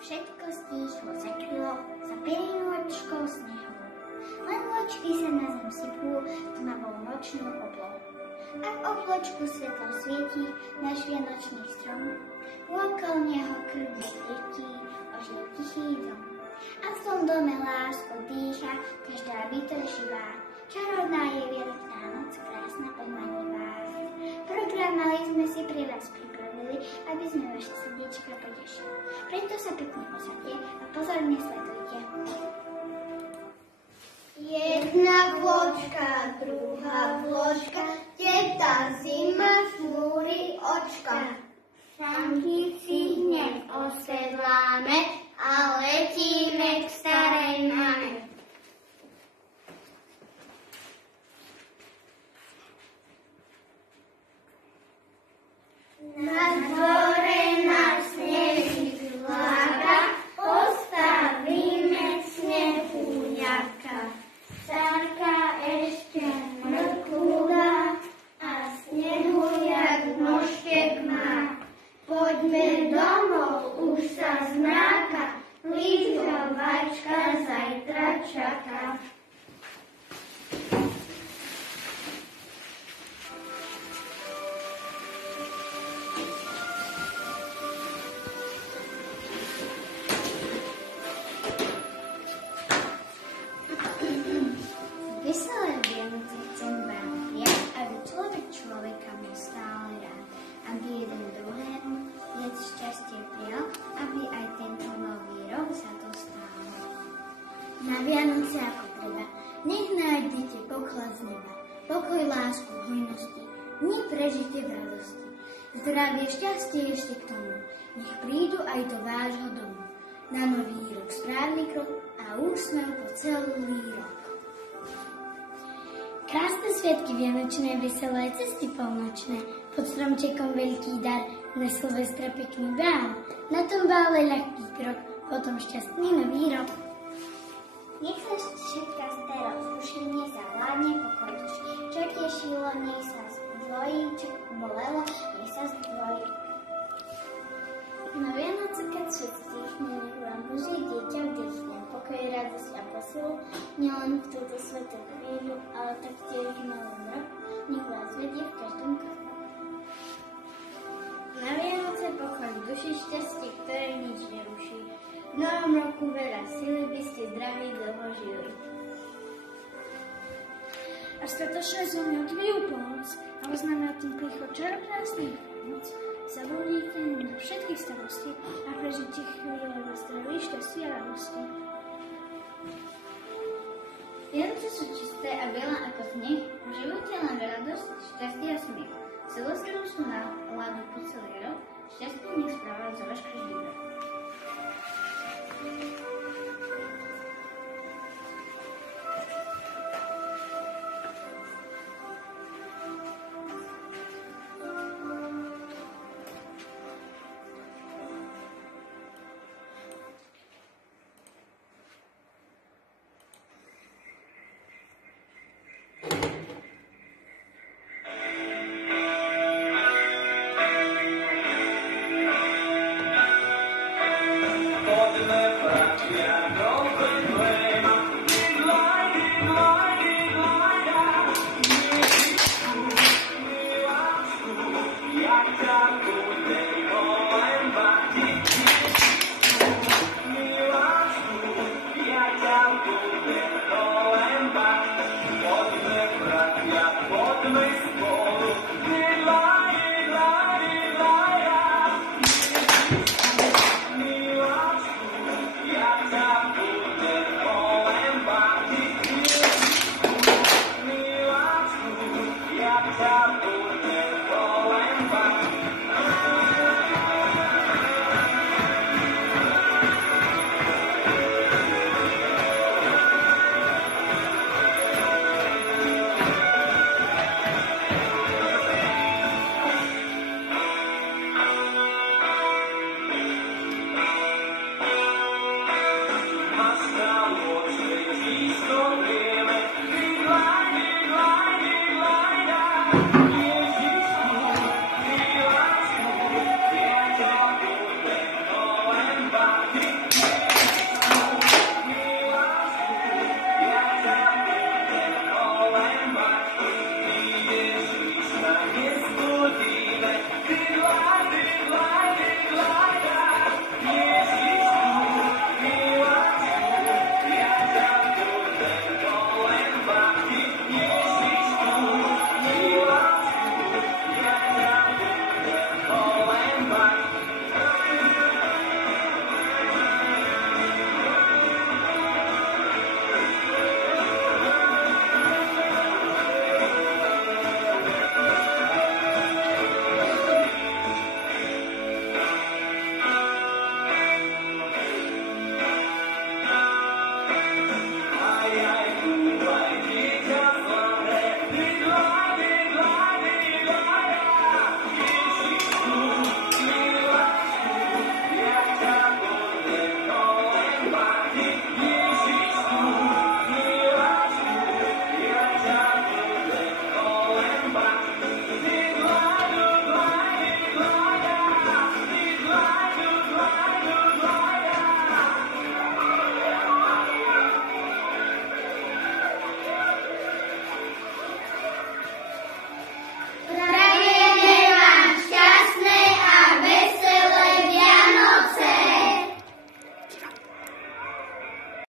Všetko stíchlo, zakrylo za perinočkou snehu. Len ločky sa na zem sypú tmavou nočnú oblohu. A v obločku svetlo svietí náš vianočný strom. Vôkol neho krvne detí ožil tichý dom. A v tom dome lásku dýcha každá bytosť živá. Čarovná je vianočná noc, krásna pomanivá. Program mali sme si pre vás pripravili, aby sme vaše srdiečka potešili. Preto sa pekne posadte a pozorne sledujte. Jedna vločka, druhá vločka, teta zima šmúri očka. Sanky si hneď osedláme a letíme k starej mame. Na dvore nás sneží vláda, postavíme snehuňaka. Sarka ešte mrkvu dá a snehujak nožtek má. Poďme domov, už sa zmráka, lyžovačka zajtra čaká. Veselé Vianoce chcem vám prijať, aby človek človeka mal stále rád, aby jeden druhému viac šťastie prijal, aby aj tento nový rok sa to stalo. Na Vianoce ako treba, nech nájdete poklad z neba, pokoj, lásku, hojnosti, dni prežite v radosti. Zdravie, šťastie ešte k tomu, nech prídu aj do vášho domu. Na nový rok správny krok a úsmev po celý rok. Krásne sviatky vianočné, veselé cesty polnočné, pod stromčekom veľký dar, na Silvestra pekný bál, na tom bále ľahký krok, potom šťastný nový rok. Nech sa všetka stará vzrušenie zavládne pokoj duš. Čo tešilo, nech sa zdvojí, čo bolelo, nech sa zdvojí. Na Vianoce, keď svet stichne, nech vám Božie dieťa vdýchne, pokoj, radosť a posilu, nielen v túto svetú chvíľu, ale taktiež v novom roku, nech vás vedie v každom kroku. Na Vianoce pokoj v duši, šťastie, ktoré nič neruší. V novom roku veľa sily, by ste zdraví dlho žili. A statočné zóny odvíjú pomoc a oznámia tým príchod čarokrásnych Vianoc. Zabudnite na všetky starosti a prežite chvíle na zdraví, šťastie a radosti. Vianoce sú čisté a biele ako sneh, v živote len radosť, šťastie a smiech. Celosrdečnú náladu po celý rok, šťastie nech správa za váš každý rok. Yeah.